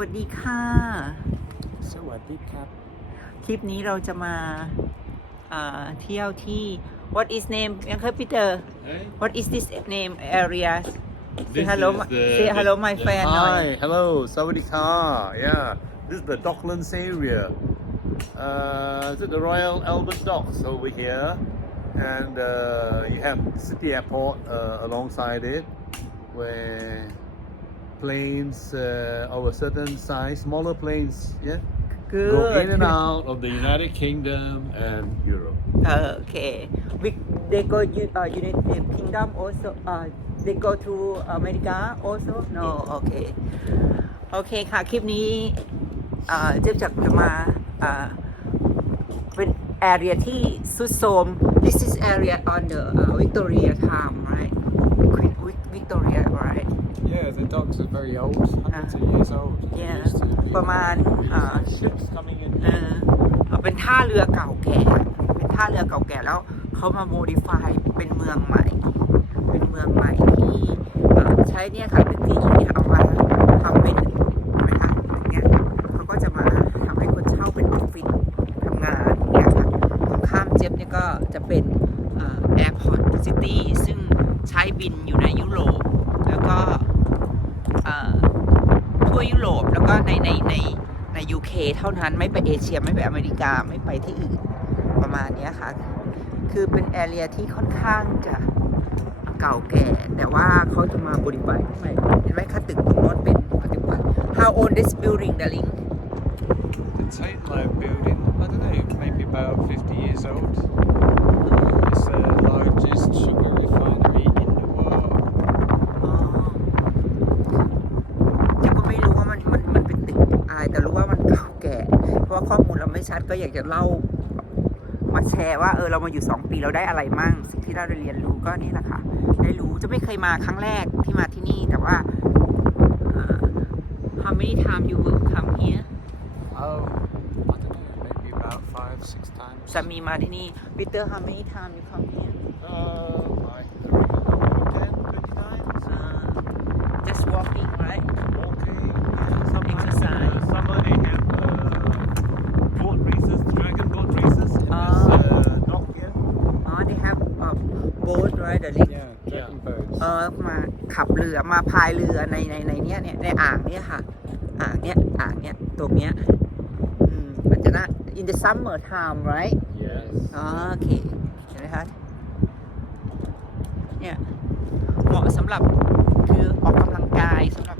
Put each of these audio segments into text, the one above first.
วัสดีค่ะ สวัสดีครับ คลิปนี้เราจะมาเที่ยวที่ what is name ยังเคยพีเตอร์ what is this name area? Say hello say hello my friend hi hello สวัสดีค่ะ yeah this is the Docklands area. Uh, is it the Royal Albert Docks over here? And uh, you have city airport uh, alongside it where planes uh, of a certain size, smaller planes, yeah, go good in and out of the United Kingdom and Europe. เออโอเค we they go you uh, United Kingdom also uh, they go to America also no โอเค โอเคค่ะ คลิปนี้เอ่อเจ๊จะจะมาอ่าเป็น area ที่สุดโทรม this is area on the uh, Victoria time right Queen Vic- Victoria right Yeah, the docks are very old, hundreds of years old. It yeah used to be ประมาณ อ่า ships coming in. เออเอาเป็นท่าเรือเก่าแก่ เป็นท่าเรือเก่าแก่แล้วเขามาโมดิฟายเป็นเมืองใหม่ เป็นเมืองใหม่ที่เอ่อใช้เนี่ยค่ะตึกที่เนี่ยเอามาทำเป็นเห็นไหมคะอย่างเงี้ยเขาก็จะมาทำให้คนเช่าเป็นออฟฟิศทำงานอย่างเงี้ยค่ะตรงข้ามเจ็บเนี่ยก็จะเป็นแอร์พอร์ตซิตี้ซึ่งใช้บินอยู่ในยุโรป แล้วก็เอ่อ ทั่วยุโรปแล้วก็ ในในในในยูเคเท่านั้นไม่ไปเอเชียไม่ไปอเมริกาไม่ไปที่อื่นประมาณนี้ค่ะ คือเป็นแอเรียที่ค่อนข้างจะเก่าแก่ แต่ว่าเขาจะมาบริบายใหม่เห็นไหมคะตึกตรงโน้นเป็นปฏิบัติ How old this building darling The Tate Low building, I don't know, maybe about 50 years old. It's the largest sugar refinery in the world. อ๋อยังก็ไม่รู้ว่ามันมันมันเป็นตึกอะไรแต่รู้ว่ามันเก่าแก่ เพราะว่าข้อมูลเราไม่ ชัดก็อยากจะเล่ามาแชร์ว่าเออเรามาอยู่ 2 ปีเราได้อะไรมั่ง สิ่งที่เราได้เรียนรู้ก็นี่แหละค่ะ ได้รู้จะไม่เคยมาครั้งแรกที่มาที่นี่แต่ว่าเอ่อ how many time you will come here Oh, I don't know, maybe about five, six times. สามีมาที่นี่ Peter how many time you come here Uh, I reckon 10, 20 times. uh, just walking right Walking. Some exercise. Uh, summer they have uh, boat races, dragon boat races in Ah. this uh, dock here. oh they have a boat right the lake Yeah, dragon boats. เออมาขับเรือมาพายเรือในในในเนี้ยเนี่ยในอ่างเนี่ยค่ะ อ่างเนี้ยอ่างเนี้ยตรงเนี้ยอืมมันจะน่า in the summer time right Yes. อ๋อโอเคเห็นไหมคะเนี่ยเหมาะสำหรับคือออกกำลังกายสำหรับ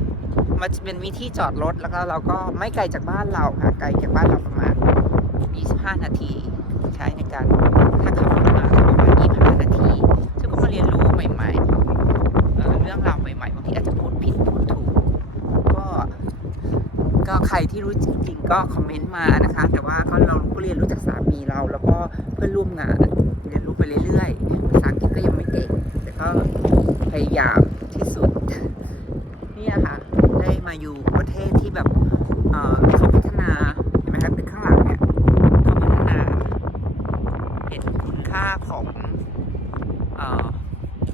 มันจะเป็นมีที่จอดรถแล้วก็เราก็ไม่ไกลจากบ้านเราค่ะ ไกลจากบ้านเราประมาณ 25 นาทีใช้ในการถ้าขับรถมาก็ประมาณ25 นาทีซึ่งก็มาเรียนรู้ใหม่ ๆ ทีอาจจะพูดผิดพูดถูก ก็ก็ใครที่รู้จริงๆก็คอมเมนต์มานะคะ แต่ว่าก็เราก็เรียนรู้จากสามีเรา แล้วก็เพื่อนร่วมงานเรียนรู้ไปเรื่อยๆภาษาอังกฤษก็ยังไม่เก่งแต่ก็พยายามที่สุดนี่ค่ะได้มาอยู่ประเทศที่แบบเอ่อเขาพัฒนาเห็นไหมครับเป็นข้างหลังเนี่ยเขาพัฒนาเห็นคุณค่าของ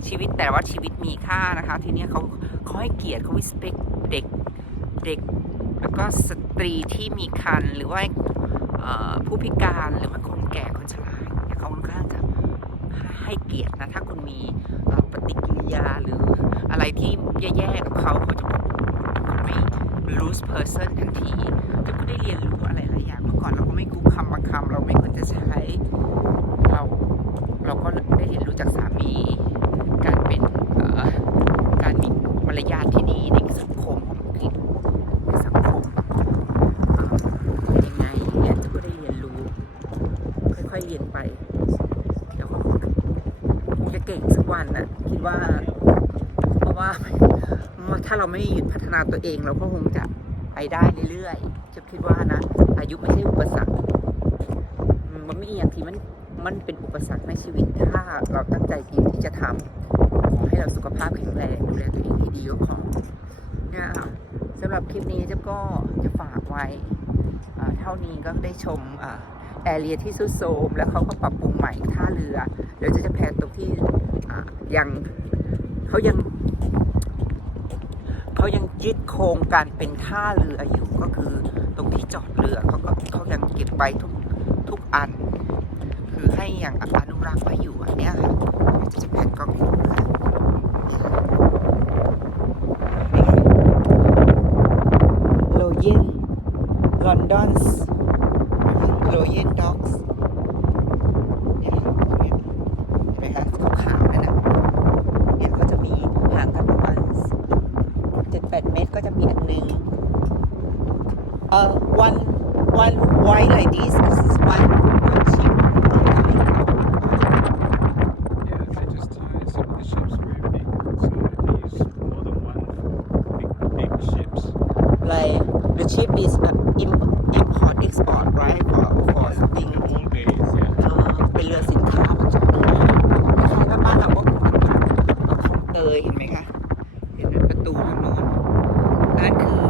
ชีวิตแต่ว่าชีวิตมีค่านะคะ ทีเนี้ยเขาเขาให้เกียรติเขาวิสเปกเด็กเด็กแล้วก็สตรีที่มีคันหรือว่าผู้พิการหรือว่าคนแก่คนชราเนี่ยเขาค่อนข้างจะให้เกียรตินะถ้าคุณมีปฏิกิริยาหรืออะไรที่แย่ๆกับเขาเขาจะบบคุณไม่ lose person ทันทีจะก็ได้เรียนรู้อะไรหลายอย่างเมื่อก่อนเราก็ไม่คุ้คำบางคำเราไม่ควรจะใช้ เราเราก็ได้เรียนรู้จากสามี การเป็นเอ่อการมีมารยาทที่ดีในสังคมของอังกฤษในสังคมเอ่อยังไงเนี่ยจะก็ได้เรียนรู้ ค่อยๆเรียนไป เดี๋ยวก็คงคงจะเก่งสักวันนะคิดว่า เพราะว่าถ้า เราไม่หยุดพัฒนาตัวเอง เราก็คงจะไปได้เรื่อยๆจะคิดว่านะ อายุไม่ใช่อุปสรรค มันไม่อย่างที่มันมันเป็นอุปสรรคในชีวิตถ้าเราตั้งใจจริงที่จะทำขอให้เราสุขภาพแข็งแรงดูแลตัวเองให้ดีก็พอเนี่ยค่ะสำหรับคลิปนี้เจ้าก็จะฝากไว้เท่านี้ก็ได้ชมแอเรียที่สุดโทมแล้วเขาก็ปรับปรุงใหม่ท่าเรือเดี๋ยวจะจะแพลนตรงที่ยังเขายัง เขายังยึดโครงการเป็นท่าเรืออยู่ก็คือตรงที่จอดเรือเขาก็เขายังเก็บไว้ทุกทุกอัน คือให้อย่างอนุรักษ์ไว้อยู่อันเนี้ยค่ะจะจะแผ่นกล้องให้ดูนะคะโลเยนลอนดอนส์โลเยนด็อกส์เนี่ยค่ะเนี่ยเห็นไหมคะขาวๆนั่นน่ะเนี่ยเขาจะมีห่างกันประมาณเจ็ดแปดเมตรก็จะมีอันหนึงเอ่อ one one white like this this is one one ship Yeah, they just tie some of the ships very big, so they use more than one big big ships. like the ship is uh, im- import export right for for something All days, yeah. เออเป็นเรือสินค้ามาจากตรงนี้คล้ายๆกับบ้านเราก็คือเป็นคลองเตยเห็นไหมคะ เห็นไหมประตูทางโน้นนั่นคือ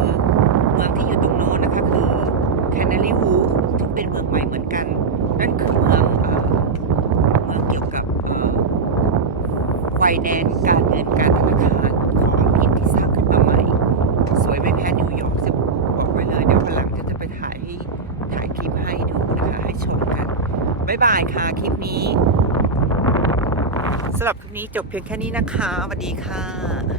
เมืองที่อยู่ตรงโน้นนะคะ คือแคนเนลีวูซึ่งเป็นเมืองใหม่เหมือนกัน นั่นคือเมืองเอ่อเมืองเกี่ยวกับเอ่อไฟ แนนซ์การเงินการธนาคารของอังกฤษที่สร้างขึ้นมาใหม่ สวยไม่แพ้นิวยอร์กจะบอกไว้เลยเดี๋ยววันหลังจะจะไปถ่ายให้ถ่ายคลิปให้ดูนะคะให้ชมกันบ๊ายบายค่ะคลิปนี้สำหรับคลิปนี้จบเพียงแค่นี้นะคะสวัสดีค่ะ